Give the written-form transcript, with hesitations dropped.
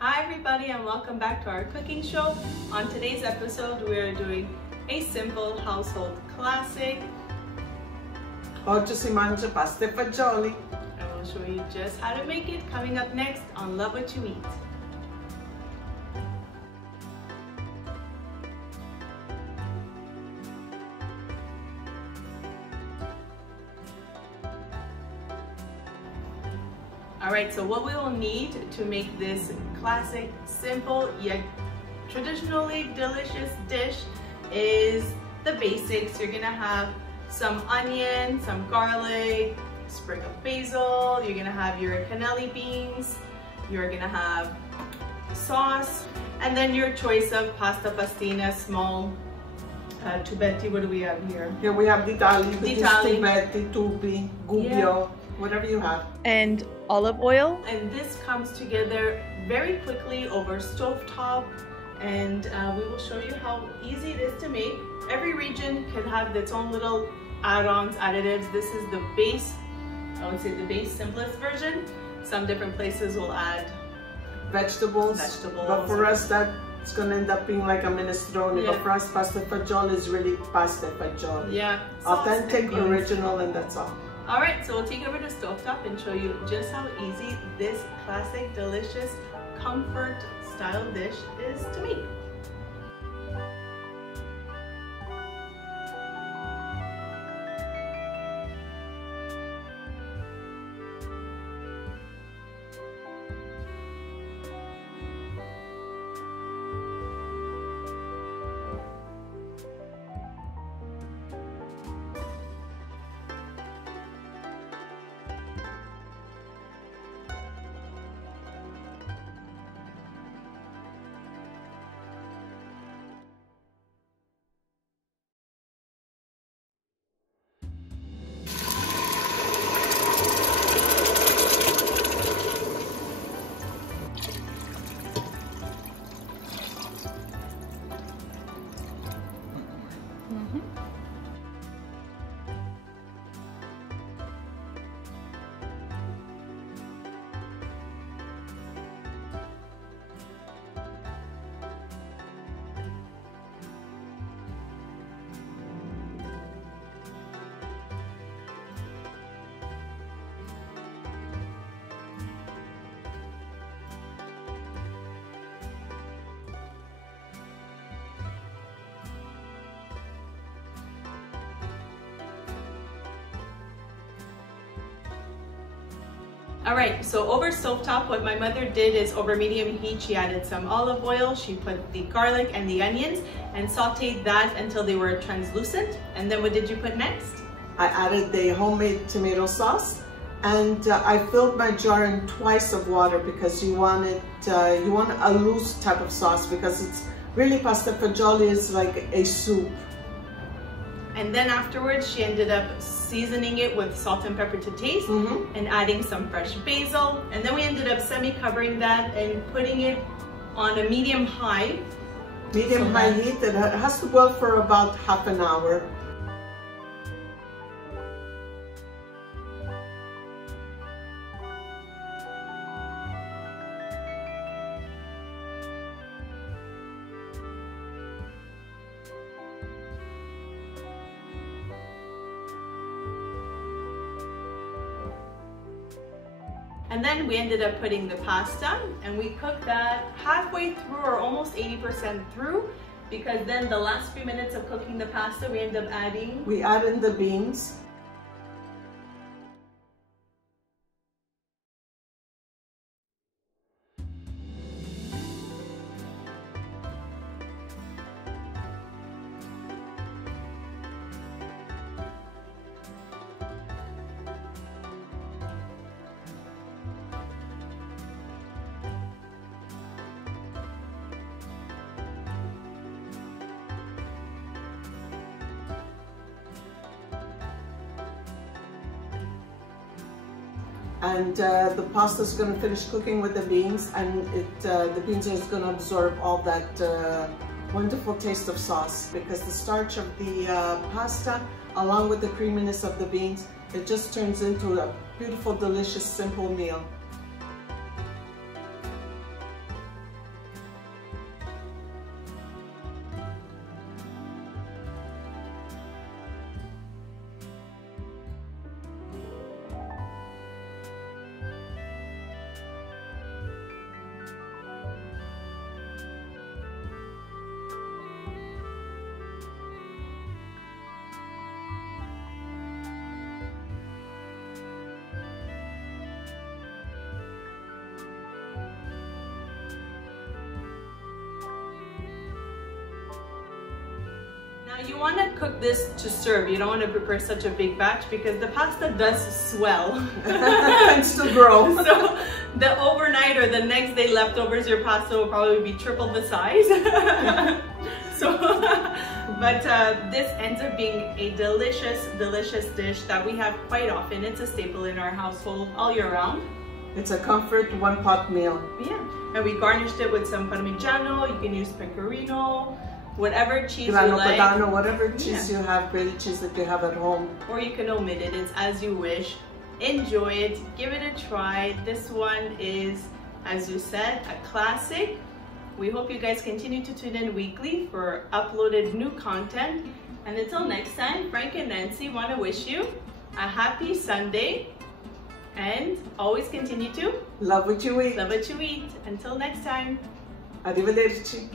Hi everybody and welcome back to our cooking show. On today's episode we are doing a simple household classic. Oggi si mangia pasta e fagioli. I will show you just how to make it coming up next on Love What You Eat. Alright, so what we will need to make this classic, simple, yet traditionally delicious dish is the basics. You're gonna have some onion, some garlic, sprig of basil, you're gonna have your cannelli beans, you're gonna have sauce, and then your choice of pasta pastina, small tubetti. What do we have here? Here we have tubetti, tubi, gubbio, whatever you have. And olive oil. And this comes together very quickly over stovetop, and we will show you how easy it is to make. Every region can have its own little add-ons, additives. This is the base, I would say the base simplest version. Some different places will add vegetables. But for us that's gonna end up being like a minestrone. Yeah. But for us pasta fagioli is really pasta fagioli. Yeah. Authentic, original, and that's all. Alright, so we'll take it over to stovetop and show you just how easy this classic, delicious, comfort style dish is to make. Alright, so over stovetop, what my mother did is over medium heat, she added some olive oil, she put the garlic and the onions and sauteed that until they were translucent. And then what did you put next? I added the homemade tomato sauce, and I filled my jar in twice of water because you want a loose type of sauce, because it's really pasta fagioli is like a soup. And then afterwards, she ended up seasoning it with salt and pepper to taste, and adding some fresh basil. And then we ended up semi-covering that and putting it on a medium-high. Medium-high heat. It has to boil for about half an hour. And then we ended up putting the pasta, and we cooked that halfway through or almost 80% through, because then the last few minutes of cooking the pasta, we ended up adding... We added the beans. and the pasta is going to finish cooking with the beans, and the beans are going to absorb all that wonderful taste of sauce, because the starch of the pasta along with the creaminess of the beans, it just turns into a beautiful, delicious, simple meal. You want to cook this to serve. You don't want to prepare such a big batch because the pasta does swell and still grow. So the overnight or the next day leftovers, your pasta will probably be triple the size. But this ends up being a delicious, delicious dish that we have quite often. It's a staple in our household all year round. It's a comfort one-pot meal. Yeah, and we garnished it with some parmigiano. You can use pecorino, whatever cheese Grano you like. Padano, whatever cheese you have, grated cheese that you have at home. Or you can omit it, it's as you wish. Enjoy it, give it a try. This one is, as you said, a classic. We hope you guys continue to tune in weekly for uploaded new content. And until next time, Frank and Nancy want to wish you a happy Sunday and always continue to love what you eat. Love what you eat. Until next time. Arrivederci.